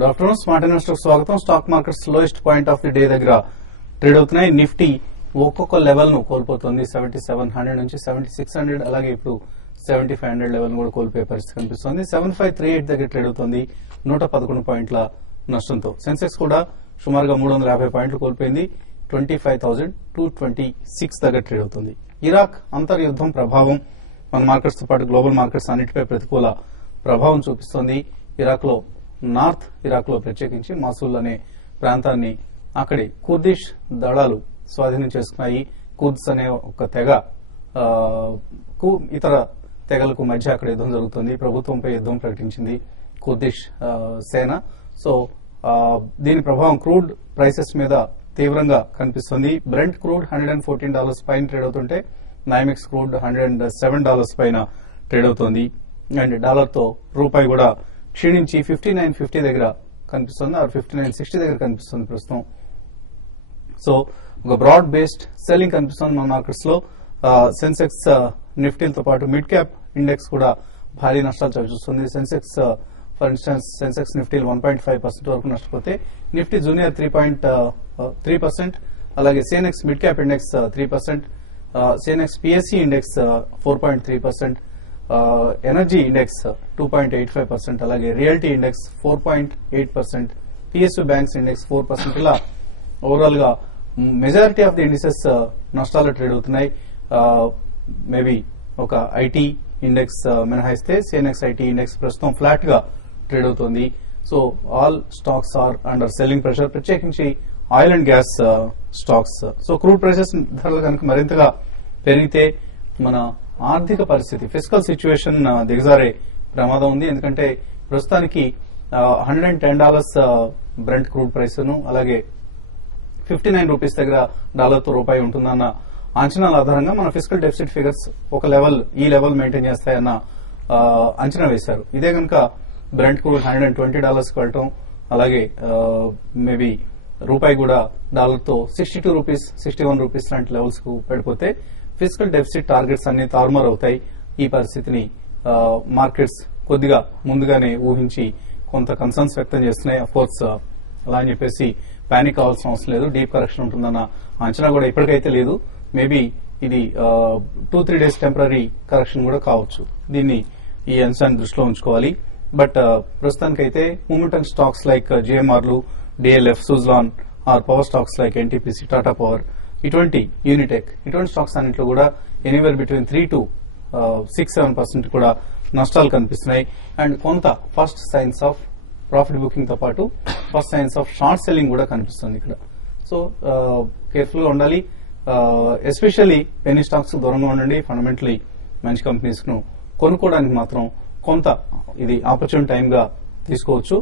Good afternoon. Smart investor స్వాగతం. Stock markets lowest point of the day దగ్గర trade అవుతున్నాయి. Nifty ఒక్కొక్క level ను కోల్పోతుంది. 7700 నుంచి 7600, అలాగే ఇప్పుడు 7500 లెవెల్ కూడా కోల్పోయే పరిస్థితి కనిపిస్తుంది. 7538 దగ్గర ట్రేడ్ అవుతుంది 111 పాయింట్ల నష్టంతో. సెన్సెక్స్ కూడా సుమారుగా 350 పాయింట్లు కోల్పోయింది. 25,226 దగ్గర ట్రేడ్ అవుతుంది. ఇరాక్ అంతర్యుద్ధం ప్రభావం మన మార్కెట్స్ తో పాటు గ్లోబల్ మార్కెట్స్ అన్నిటిపై ప్రతికూల ప్రభావం చూపిస్తోంది. ఇరాక్ లో నార్త్ ఇరాక్ లో ప్రత్యేకించి మాసూల్ అనే ప్రాంతాన్ని అక్కడి కుర్దిష్ దళాలు స్వాధీనం చేసుకున్నాయి. కుర్ద్స్ అనే ఒక తెగ ఇతర తెగలకు మధ్య అక్కడ యుద్ధం జరుగుతుంది. ప్రభుత్వంపై యుద్ధం ప్రకటించింది కుర్దిష్ సేన. సో దీని ప్రభావం క్రూడ్ ప్రైసెస్ మీద తీవ్రంగా కనిపిస్తుంది. బ్రెంట్ క్రూడ్ $114 పైన ట్రేడ్ అవుతుంటే నైమెక్స్ క్రూడ్ $107 పైన ట్రేడ్ అవుతోంది. అండ్ డాలర్ తో రూపాయి కూడా క్షీణించి 59.50 దగ్గర కనిపిస్తుంది, 59.60 దగ్గర కనిపిస్తుంది ప్రస్తుతం. సో ఒక బ్రాడ్ బేస్డ్ సెల్లింగ్ కనిపిస్తుంది మన మార్కెట్స్ లో. సెన్సెక్స్ నిఫ్టీలతో పాటు మిడ్ క్యాప్ ఇండెక్స్ కూడా భారీ నష్టాలు చవిచూస్తుంది. సెన్సెక్స్ ఫర్ ఇన్స్టెన్స్ సెన్సెక్స్ నిఫ్టీలు 1.5% వరకు నష్టపోతే నిఫ్టీ జూనియర్ 3%, అలాగే CNX mid cap index 3%, CNX PSE index 4.3%, energy index 2.85%, అలాగే realty index 4.8%, PSU banks index 4%. ఇలా ఓవరాల్ గా మెజారిటీ ఆఫ్ ది ఇండిసెస్ నష్టాలు ట్రేడ్ అవుతున్నాయి. మేబీ ఒక ఐటీ ఇండెక్స్ మినహాయిస్తే సిఎన్ఎక్స్ ఐటీ ఇండెక్స్ ప్రస్తుతం ఫ్లాట్ గా ట్రేడ్ అవుతోంది. So all stocks are under selling pressure, ప్రత్యేకించి oil and gas stocks. So crude prices ధరలు కనుక మరింతగా పెరిగితే మన ఆర్థిక పరిస్థితి, ఫిజికల్ సిచ్యువేషన్ దిగజారే ప్రమాదం ఉంది. ఎందుకంటే ప్రస్తుతానికి $110 బ్రెంట్ క్రూడ్ ప్రైస్ ను, అలాగే 59 రూపీస్ దగ్గర డాలర్ తో రూపాయి ఉంటుందన్న అంచనాల ఆధారంగా మన ఫిజికల్ డెఫిసిట్ ఫిగర్స్ ఒక లెవెల్ ఈ లెవెల్ మెయింటైన్ చేస్తాయన్న అంచనా వేశారు. ఇదే కనుక బ్రెంట్ క్రూడ్ $120 కి వెళ్ళటం, అలాగే మేబీ రూపాయి కూడా డాలర్ తో 62 రూపీస్ 61 రూపీస్ లాంటి లెవెల్స్ కు పడిపోతే ఫిజికల్ డెఫిసిట్ టార్గెట్స్ అన్ని తారుమారు అవుతాయి. ఈ పరిస్థితిని మార్కెట్స్ కొద్దిగా ముందుగానే ఊహించి కొంత కన్సర్న్స్ వ్యక్తం చేస్తున్నాయి. అఫ్ కోర్స్ అలా అని చెప్పేసి పానిక్ కావాల్సిన అవసరం లేదు. డీప్ కరెక్షన్ ఉంటుందన్న అంచనా కూడా ఇప్పటికైతే లేదు. మేబీ ఇది 2-3 డేస్ టెంపరీ కరెక్షన్ కూడా కావచ్చు. దీన్ని ఈ అంశాన్ని దృష్టిలో ఉంచుకోవాలి. బట్ ప్రస్తుతానికైతే మూమెంటం స్టాక్స్ లైక్ జిఎంఆర్లు, DLF, Suzlon or power stocks like NTPC, Tata power, ఇటువంటి యూనిటెక్, ఇటువంటి స్టాక్స్ అన్నింటిలో కూడా ఎనీవేర్ బిట్వీన్ 3 to 6-7% కూడా నష్టాలు కనిపిస్తున్నాయి. అండ్ కొంత first science of profit booking తో పాటు first science of short selling కూడా కనిపిస్తుంది ఇక్కడ. సో కేర్ఫుల్ గా ఉండాలి. ఎస్పెషల్లీ పెనీ స్టాక్స్ దూరంగా ఉండండి. ఫండమెంటలీ మంచి కంపెనీస్ ను కొనుక్కోవడానికి మాత్రం కొంత ఇది ఆపర్చునిటీ టైమ్ గా తీసుకోవచ్చు.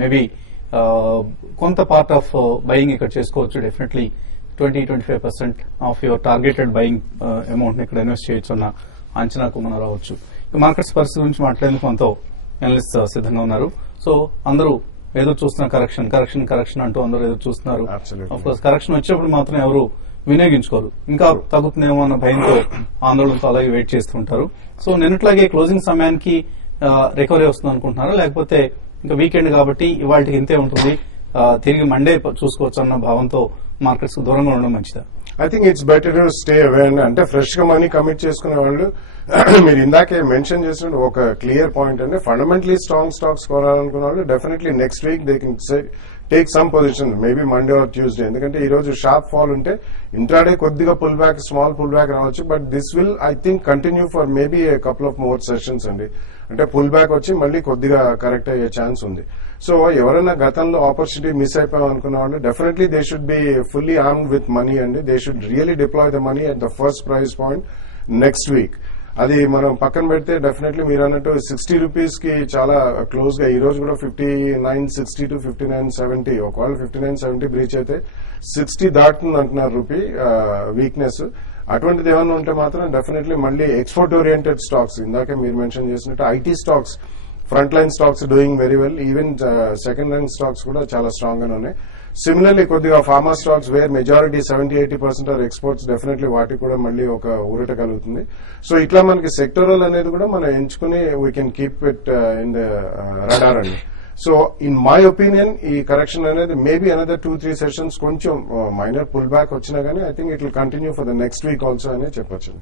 మేబీ కొంత పార్ట్ ఆఫ్ బయింగ్ ఇక్కడ చేసుకోవచ్చు. Definitely 20-25% of your targeted buying amount ని ఇక్కడ ఇన్వెస్ట్ చేయొచ్చు అన్న అంచనాకు మనం రావచ్చు. మార్కెట్స్ పరిస్థితి గురించి మాట్లాడేందుకు మనతో అనలిస్ట్ సిద్ధంగా ఉన్నారు. సో అందరూ ఎదురు చూస్తున్న కరెక్షన్ అంటూ అందరూ ఎదురు చూస్తున్నారు. అఫ్కోర్స్ కరెక్షన్ వచ్చినప్పుడు మాత్రం ఎవరు వినియోగించుకోరు. ఇంకా తగ్గుతుందేమో అన్న భయంతో ఆందోళనతో అలాగే వెయిట్ చేస్తుంటారు. సో నిన్నట్లాగే క్లోజింగ్ సమయానికి రికవరీ వస్తుంది అనుకుంటున్నారా, లేకపోతే ఇంకా వీకెండ్ కాబట్టి ఇవాళకి ఇంతే ఉంటుంది, తిరిగి మండే చూసుకోవచ్చు అన్న భావంతో మార్కెట్స్ దూరంగా ఉండడం మంచిదా? I think it's better to stay away. అంటే ఫ్రెష్ గా మనీ కమిట్ చేసుకునే వాళ్ళు మీరు ఇందాకే మెన్షన్ చేసిన ఒక క్లియర్ పాయింట్ అంటే ఫండమెంటలీ స్ట్రాంగ్ స్టాక్స్ కొనాలనుకున్న వాళ్ళు definitely next week they can take some position, maybe Monday or Tuesday. ఎందుకంటే ఈ రోజు షార్ప్ ఫాల్ ఉంటే ఇంట్రాడే కొద్దిగా pull back, small pull back రావచ్చు. But this will I think continue for maybe a couple of more sessions అండి. అంటే pull back వచ్చి మళ్ళీ కొద్దిగా కరెక్ట్ అయ్యే ఛాన్స్ ఉంది. సో ఎవరైనా గతంలో ఆపర్చునిటీ మిస్ అయిపోయాం అనుకున్న వాళ్ళు definitely they should be fully armed with money అండి. They should really deploy the money at the first price point next week. అది మనం పక్కన పెడితే డెఫినెట్లీ మీరు అన్నట్టు 60 రూపీస్ కి చాలా క్లోజ్ గా ఈ రోజు కూడా 59.60 to 59.70, ఒకవేళ 59.70 బ్రీచ్ అయితే 60 దాటుతుంది అంటున్నారు రూపీ వీక్నెస్. అటువంటిది ఏమన్నా ఉంటే మాత్రం డెఫినెట్లీ మళ్ళీ ఎక్స్పోర్ట్ ఓరియంటెడ్ స్టాక్స్, ఇందాకే మీరు మెన్షన్ చేసినట్టు IT stocks, front line stocks doing very well. Even second line stocks కూడా చాలా స్ట్రాంగ్ గానే ఉన్నాయి. సిమిలర్లీ కొద్దిగా pharma stocks where majority 70-80% are exports, definitely వాటికి కూడా మళ్ళీ ఒక ఊరట కలుగుతుంది. సో ఇట్లా మనకి సెక్టరల్ అనేది కూడా మనం ఎంచుకుని we can keep it in the radar అండి. సో ఇన్ మై ఒపీనియన్ ఈ కరెక్షన్ అనేది మేబీ అనదర్ 2-3 సెషన్స్ కొంచెం మైనర్ పుల్ బ్యాక్ వచ్చినా గానీ I think it will continue for the next week also అనే చెప్పొచ్చు.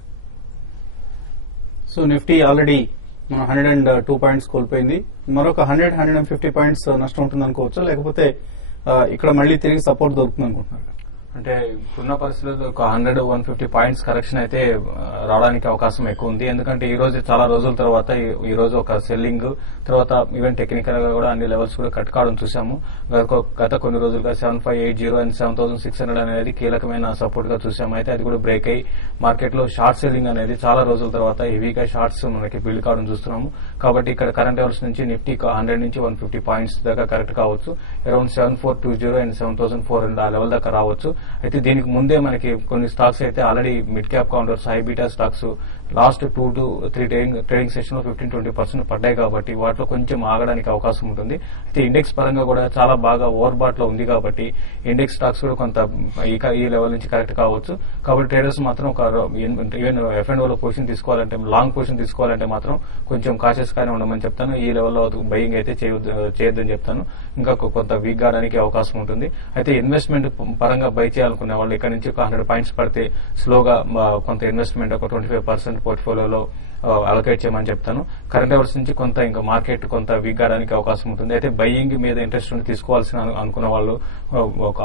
సో నిఫ్టీ ఆల్రెడీ 102 పాయింట్స్ కోల్పోయింది. మరొక 100-150 పాయింట్స్ నష్టం ఉంటుంది అనుకోవచ్చా, లేకపోతే ఇక్కడ మళ్ళీ తిరిగి సపోర్ట్ దొరుకుతుంది అనుకుంటున్నారు? అంటే ఇప్పుడున్న పరిస్థితుల్లో ఒక 100-150 పాయింట్స్ కరెక్షన్ అయితే రావడానికి అవకాశం ఎక్కువ ఉంది. ఎందుకంటే ఈ రోజు చాలా రోజుల తర్వాత ఈ రోజు ఒక సెల్లింగ్ తర్వాత ఈవెన్ టెక్నికల్ గా కూడా అన్ని లెవెల్స్ కూడా కట్ కావడం చూసాము. గత కొన్ని రోజులుగా 7580 అండ్ 7600 అనేది కీలకమైన సపోర్ట్ గా చూసాము. అయితే అది కూడా బ్రేక్ అయ్యి మార్కెట్ లో షార్ట్ సెల్లింగ్ అనేది చాలా రోజుల తర్వాత హెవీగా షార్ట్స్ మనకి బిల్డ్ కావడం చూస్తున్నాము. కాబట్టి ఇక్కడ కరెంట్ లెవెల్స్ నుంచి నిఫ్టీ 100-150 పాయింట్స్ దాకా కరెక్ట్ కావచ్చు. అరౌండ్ 7420 అండ్ 7400 ఆ లెవెల్ దాకా రావచ్చు. అయితే దీనికి ముందే మనకి కొన్ని స్టాక్స్ అయితే already mid cap counters high beta stocks last 2 to 3 trading session లో 15-20% పడ్డాయి కాబట్టి వాటిలో కొంచెం ఆగడానికి అవకాశం ఉంటుంది. అయితే ఇండెక్స్ పరంగా కూడా చాలా బాగా ఓవర్ బాట్ లో ఉంది కాబట్టి ఇండెక్స్ స్టాక్స్ కూడా కొంత ఈ లెవెల్ నుంచి కరెక్ట్ కావచ్చు. కాబట్టి ట్రేడర్స్ మాత్రం ఒక ఈవెన్ F&O లో పొజిషన్ తీసుకోవాలంటే లాంగ్ పొజిషన్ తీసుకోవాలంటే మాత్రం కొంచెం కాషియస్ గానే ఉండమని చెప్తాను. ఈ లెవెల్లో బయింగ్ అయితే చేయొద్దని చెప్తాను. ఇంకా కొంత వీక్ కావడానికి అవకాశం ఉంటుంది. అయితే ఇన్వెస్ట్మెంట్ పరంగా బై చేయాలనుకునే వాళ్ళు ఇక్కడ నుంచి ఒక 100 పాయింట్స్ పడితే స్లోగా కొంత ఇన్వెస్ట్మెంట్ ఒక 25% పోర్ట్ఫోలియోలో అలొకేట్ చేయమని చెప్తాను. కరెంట్ అవర్స్ నుంచి కొంత ఇంకా మార్కెట్ కొంత వీక్ కావడానికి అవకాశం ఉంటుంది. అయితే బయింగ్ మీద ఇంట్రెస్ట్ ఉండి తీసుకోవాల్సిన అనుకున్న వాళ్ళు ఒక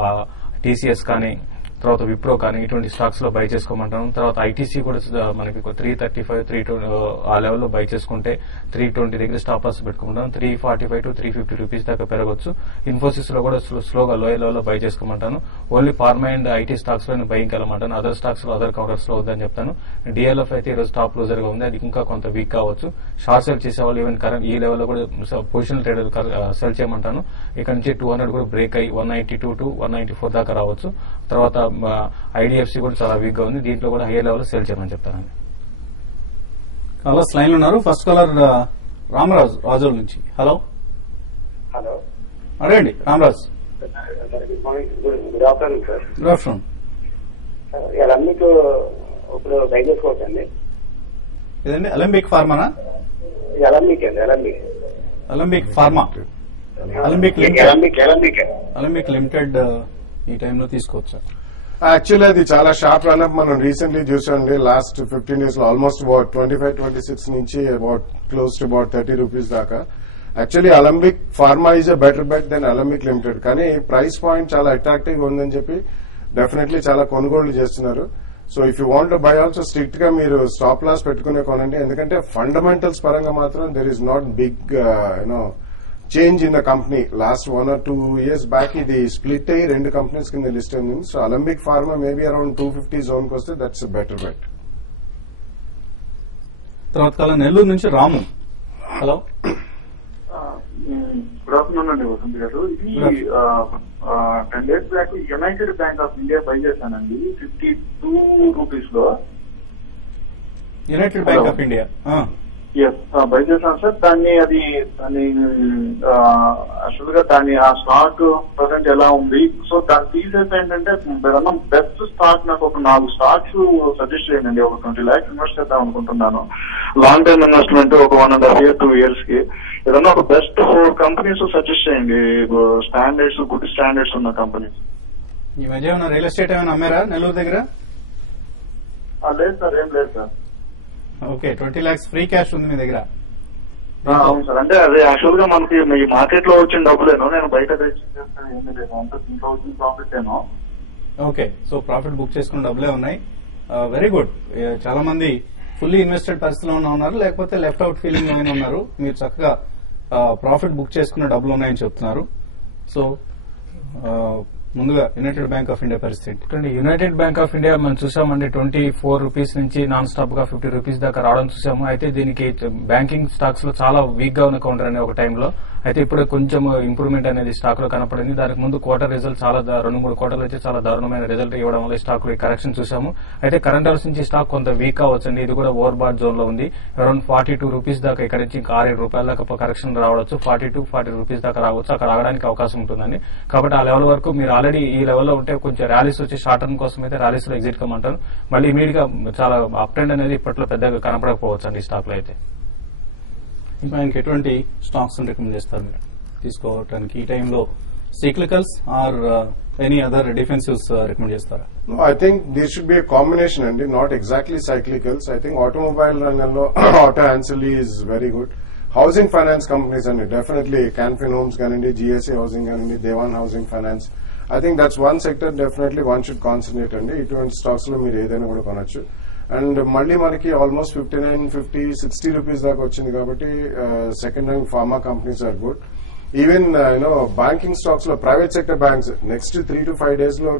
TCS కానీ తర్వాత విప్రో కానీ ఇటువంటి స్టాక్స్ లో బై చేసుకోమంటాను. తర్వాత ఐటీసీ కూడా మనకి 335, 320 ఆ లెవెల్లో బై చేసుకుంటే 320 దగ్గర స్టాప్ లాస్ పెట్టుకుంటాను. 345 to 350 రూపీస్ దాకా పెరగొచ్చు. ఇన్ఫోసిస్ లో కూడా స్లోగా లోయర్ లెవెల్లో బై చేసుకోమంటాను. Only pharma and IT stocks లో బయింగ్ వెళ్ళమంటాను. అదర్ స్టాక్స్ లో అదర్ కౌంటర్స్ లో వద్దని చెప్తాను. DLF అయితే ఈరోజు టాప్ లూజర్ గా ఉంది. అది ఇంకా కొంత వీక్ కావచ్చు. షార్ట్ సెల్ చేసేవాళ్ళు ఈవెన్ కరెంట్ ఈ లెవెల్లో కూడా పొజిషనల్ ట్రేడర్ సెల్ చేయమంటాను. ఇక్కడ నుంచి 200 కూడా బ్రేక్ అయ్యి 192 to 194 దాకా రావచ్చు. తర్వాత ఐడిఎఫ్సి కూడా చాలా వీక్ గా ఉంది. దీంట్లో కూడా హై లెవెల్ సేల్ చేయమని చెప్తానండి. కాలర్స్ లైన్ ఉన్నారు. ఫస్ట్ కాలర్ రామరాజు రాజోల్ నుంచి. హలో హలో అడగండి Ramaraju. Good afternoon sir. Good afternoon. మీకు ఇప్పుడు బై చేసుకోవచ్చండి. ఇదండి అలంబిక్ ఫార్మానా? అలంబిక్ ఫార్మా, అలంబిక్ లిమిటెడ్ ఈ టైంలో తీసుకోవచ్చా? యాక్చువల్లీ అది చాలా షార్ప్ రన్అప్ మనం రీసెంట్లీ చూసామండి. లాస్ట్ 15 days లో ఆల్మోస్ట్ అబౌట్ 25-26 నుంచి about close to about 30 rupees దాకా. Actually Alembic pharma is a better bet than Alembic limited. కానీ ప్రైస్ పాయింట్ చాలా అట్రాక్టివ్ గా ఉందని చెప్పి డెఫినెట్లీ చాలా కొనుగోళ్లు చేస్తున్నారు. So if you want to buy also strict గా మీరు స్టాప్ లాస్ పెట్టుకునే కొనండి. ఎందుకంటే ఫండమెంటల్స్ పరంగా మాత్రం there is not big change in the company. Last 1 or 2 years back ఇది స్ప్లిట్ అయ్యి 2 కంపెనీస్ కింద లిస్ట్ అయింది. So Alembic pharma maybe around 250 zone కి వస్తే దట్స్ బెటర్ బెట్. తర్వాత కాలం నెల్లూరు నుంచి రాము. హలో గుడ్ ఆఫ్టర్నూన్ అండి వసంత్ గారు. ఇది 10 days back United bank of India by చేశానండి 52 రూపీస్ లో. United bank of India by చేశాను సార్. దాన్ని యాక్చువల్ గా ఆ స్టాక్ ప్రజెంట్ ఎలా ఉంది? సో దాని థీసిస్ ఏంటంటే బెస్ట్ స్టాక్ నాకు ఒక 4 స్టాక్స్ సజెస్ట్ చేయండి. ఒక 20 lakhs ఇన్వెస్ట్ చేద్దాం అనుకుంటున్నాను. లాంగ్ టైమ్ ఇన్వెస్ట్మెంట్ ఒక 1.5 year 2 years కి. ఏదన్నా ఒక బెస్ట్ 4 కంపెనీస్ సజెస్ట్ చేయండి. స్టాండర్డ్స్ గుడ్ స్టాండర్డ్స్ ఉన్న కంపెనీస్. ఈ మధ్య ఏమైనా రియల్ ఎస్టేట్ ఏమైనా అమ్మారా నెల్లూరు దగ్గర? లేదు సార్, ఏం లేదు sir. Okay, 20 lakhs free cash ఉంది మీ దగ్గర? అవును సార్. అంటే అది యాక్చువల్ గా మనకి ఈ మార్కెట్ లో వచ్చిన డబ్బులేను, నేను బయట తెచ్చేస్తాను ఏమీ లేదు. అంతా దీంట్లో వచ్చిన ప్రాఫిట్ ఏనో. ఓకే, సో ప్రాఫిట్ బుక్ చేసుకున్న డబ్బులే ఉన్నాయి. Very good. చాలా మంది ఫుల్లీ ఇన్వెస్టెడ్ పరిస్థితిలో ఉన్నారు, లేకపోతే లెఫ్ట్ అవుట్ ఫీలింగ్ ఏమైనా ఉన్నారు. మీరు చక్కగా ప్రాఫిట్ బుక్ చేసుకున్న డబ్బులు ఉన్నాయని చెప్తున్నారు. సో ముందుగా యునైటెడ్ బ్యాంక్ ఆఫ్ ఇండియా పరిస్థితి. యునైటెడ్ బ్యాంక్ ఆఫ్ ఇండియా మనం చూసామండి 24 రూపీస్ నుంచి నాన్ స్టాప్ గా 50 రూపీస్ దాకా రావడం చూసాము. అయితే దీనికి బ్యాంకింగ్ స్టాక్స్ లో చాలా వీక్ గా ఉన్న కౌంటర్ అనే ఒక టైంలో. అయితే ఇప్పుడు కొంచెం ఇంప్రూవ్మెంట్ అనేది స్టాక్ లో కనపడింది. దానికి ముందు క్వార్టర్ రిజల్ట్ చాలా 2-3 క్వార్టర్లు అయితే చాలా దారుణమైన రిజల్ట్ ఇవ్వడం వల్ల స్టాక్ లో కరెక్షన్ చూసాము. అయితే కరెంట్ అవర్స్ నుంచి స్టాక్ కొంత వీక్ కావచ్చండి. ఇది కూడా ఓవర్ బాట్ జోన్ లో ఉంది. అరౌండ్ 42 రూపీస్ దాకా ఇక్కడ నుంచి 6-7 రూపాయల దాకా కరెక్షన్ రావచ్చు. 40 రూపీస్ దాకా రావచ్చు. అక్కడ రావడానికి అవకాశం ఉంటుందండి. కాబట్టి ఆ లెవెల్ వరకు మీరు ఆల్రెడీ ఈ లెవెల్లో ఉంటే కొంచెం ర్యాలీస్ వచ్చి షార్ట్ టర్మ్ కోసం అయితే ర్యాలీస్ లో ఎగ్జిట్ కమ్మంటారు. మళ్ళీ ఇమీడియట్ గా చాలా అప్ ట్రెండ్ అనేది ఇప్పట్లో పెద్దగా కనపడకపోవచ్చు అండి ఈ స్టాక్ లో. అయితే ఇంకా ఆయనకి ఎటువంటి స్టాక్స్ రికమెండ్ చేస్తారు మీరు? తీసుకోవడానికి ఈ టైంలో cyclicals or any other defensives recommend చేస్తారా? No, I think there should be a combination and not exactly cyclicals. I think automobile and auto ancillary is very good. Housing finance companies and definitely Canfin Homes, GSA Housing, Dewan Housing Finance. I think that's one sector definitely one should concentrate on. It stocks lo meer edaina kuda konochu. And malli manaki almost 59, 50, 60 rupees daaka vachindi kabatti second hand pharma companies are good. Even banking stocks lo private sector banks next 3 to 5 days lo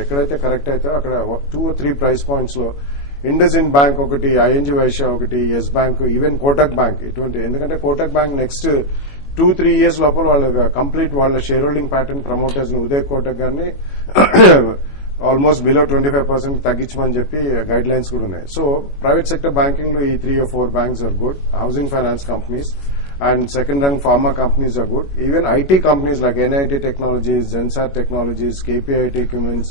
ekkadaithe correct aitha akkada 2 or 3 price points lo IndusInd Bank okati, ING Vaishya okati, Yes Bank, even Kotak Bank iటువంటి ఎందుకంటే Kotak Bank next 2-3 years లోపల వాళ్ళ complete వాళ్ళ share holding pattern promoters Uday Kotak గారిని almost below 25% తగ్గించమని చెప్పి guide lines కూడా ఉన్నాయి. So private sector banking లో ఈ 3 or 4 banks are good. Housing finance companies and second rank pharma companies are good. Even IT companies like NIT Technologies, Zensar Technologies, KPIT Equipments,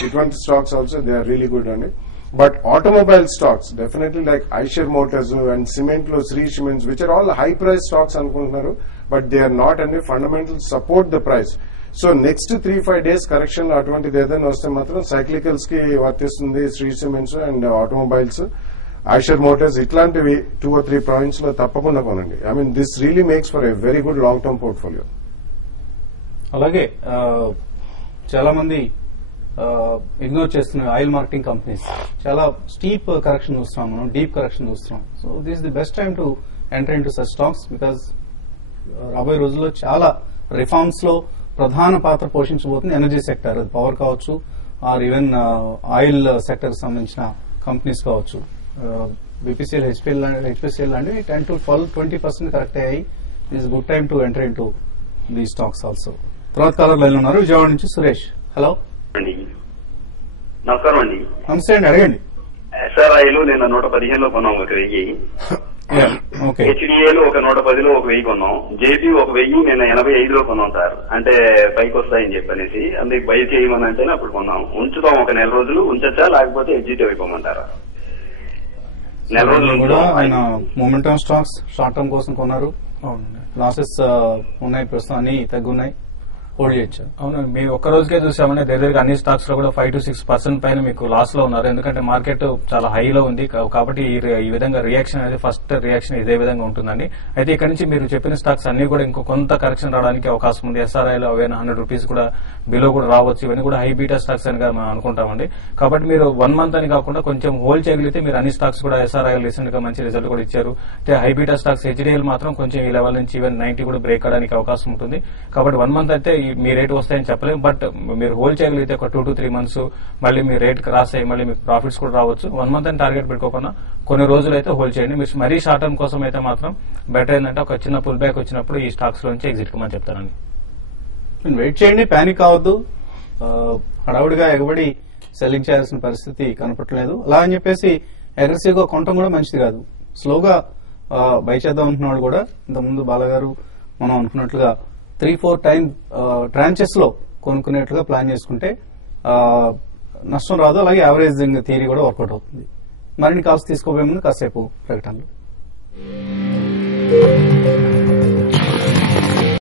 different stocks also they are really good on it. But automobile stocks definitely like Eicher Motors and Cement lo Sri Cements, which are all high price stocks anukuntunnaru, but they are not any fundamental support the price. So next 3-5 days correction lo aటువంటిది ఏదైనా వస్తే మాత్రం cyclicals కి వర్తిస్తుంది. Sri Cements and automobiles, Eicher Motors ఇట్లాంటివి 2 or 3 points లో తప్పకుండా కొనండి. I mean this really makes for a very good long term portfolio. అలాగే చాలా మంది ఇగ్నోర్ చేస్తున్న ఆయిల్ మార్కెటింగ్ కంపెనీస్ చాలా స్టీప్ కరెక్షన్ చూస్తున్నాం, మనం డీప్ కరెక్షన్ చూస్తున్నాం. So this is the best time to enter in to such stocks because రాబోయే రోజుల్లో చాలా రిఫార్మ్స్ లో ప్రధాన పాత్ర పోషించబోతుంది ఎనర్జీ సెక్టర్. అది పవర్ కావచ్చు ఆర్ ఈవెన్ ఆయిల్ సెక్టర్ సంబంధించిన కంపెనీస్ కావచ్చు. బీపీసీఎల్, హెచ్పీసీఎల్ లాంటివి 10 to 12-20% కరెక్ట్ అయ్యాయి. This good time to enter in to దీ స్టాక్స్ ఆల్సో. తర్వాత కాలర్ లైన్ ఉన్నారు విజయవాడ నుంచి సురేష్. హలో అండి, నమస్కారం అండి. నమస్తే అండి, అడగండి. ఎస్ఆర్ఐలు నేను 115 లో కొన్నాం 1000. హెచ్డిఏలు 110లో 1000 కొన్నాం. జేపీ 1000 నేను 85లో కొన్నాం సార్. అంటే పైకి వస్తాయని చెప్పనేసి అందుకు బై చేయమని అంటేనే అప్పుడు కొన్నాం. ఉంచుతాం ఒక నెల రోజులు ఉంచచ్చా లేకపోతే ఎగ్జిట్ అయిపోమంటారా? నెల రోజులు కూడా ఆయన మొమెంటమ్ స్టాక్స్ షార్ట్ టర్మ్ కోసం కొన్నారు. లాసెస్ ఉన్నాయి, ప్రస్తుతం అన్ని తగ్గున్నాయి, హోల్డ్ చేయొచ్చు. అవును, మీరు ఒక్క రోజుకే చూసామంటే దగ్గరగా అన్ని స్టాక్స్ లో కూడా 5 to 6% పైన మీకు లాస్ లో ఉన్నారు. ఎందుకంటే మార్కెట్ చాలా హైలో ఉంది కాబట్టి ఈ విధంగా రియాక్షన్ అనేది ఫస్ట్ రియాక్షన్ ఇదే విధంగా ఉంటుందండి. అయితే ఇక్కడ నుంచి మీరు చెప్పిన స్టాక్స్ అన్ని కూడా ఇంకో కొంత కరెక్షన్ రావడానికి అవకాశం ఉంది. ఎస్ఆర్ఐలో అవైనా 100 రూపీస్ కూడా బిలో కూడా రావచ్చు. ఇవన్నీ కూడా హై బీటా స్టాక్స్ అని మనం అనుకుంటామండి. కాబట్టి మీరు 1 month అని కాకుండా కొంచెం హోల్డ్ చేయగలిగితే మీరు అన్ని స్టాక్స్ కూడా ఎస్ఆర్ఐ రీసెంట్ గా మంచి రిజల్ట్ కూడా ఇచ్చారు. అయితే హై బీటా స్టాక్స్ హెచ్డిఎల్ మాత్రం కొంచెం ఈ లెవెల్ నుంచి ఈవెన్ 90 కూడా బ్రేక్ అవడానికి అవకాశం ఉంటుంది. కాబట్టి 1 month అయితే మీ రేట్ వస్తాయని చెప్పలేము. బట్ మీరు హోల్డ్ చేయగలిగితే ఒక 2 to 3 months మళ్ళీ మీ రేట్ క్రాస్ అయ్యి మళ్ళీ మీకు ప్రాఫిట్స్ కూడా రావచ్చు. 1 month అని టార్గెట్ పెట్టుకోకుండా కొన్ని రోజులు అయితే హోల్డ్ చేయండి. మీరు మరీ షార్ట్ టర్మ్ కోసం అయితే మాత్రం బెటర్ ఏంటంటే ఒక చిన్న పుల్ బ్యాక్ వచ్చినప్పుడు ఈ స్టాక్స్ లోంచి ఎగ్జిట్ కమని చెప్తానండి. వెయిట్ చేయండి, ప్యానిక్ అవ్వద్దు. హడావుడిగా ఎగబడి సెల్లింగ్ చేయాల్సిన పరిస్థితి కనపట్లేదు. అలా అని చెప్పేసి అగ్రెసివ్ గా కొనటం కూడా మంచిది కాదు. స్లోగా బై చేద్దాం అనుకున్నాడు కూడా ఇంతకుముందు బాలగారు మనం అనుకున్నట్లుగా 3-4 టైం ట్రాంచెస్ లో కొనుక్కునేట్లుగా ప్లాన్ చేసుకుంటే నష్టం రాదు. అలాగే యావరేజింగ్ థియరీ కూడా వర్కౌట్ అవుతుంది. మరిన్ని కాల్స్ తీసుకోబోయే ముందు కాసేపు ప్రకటనలు.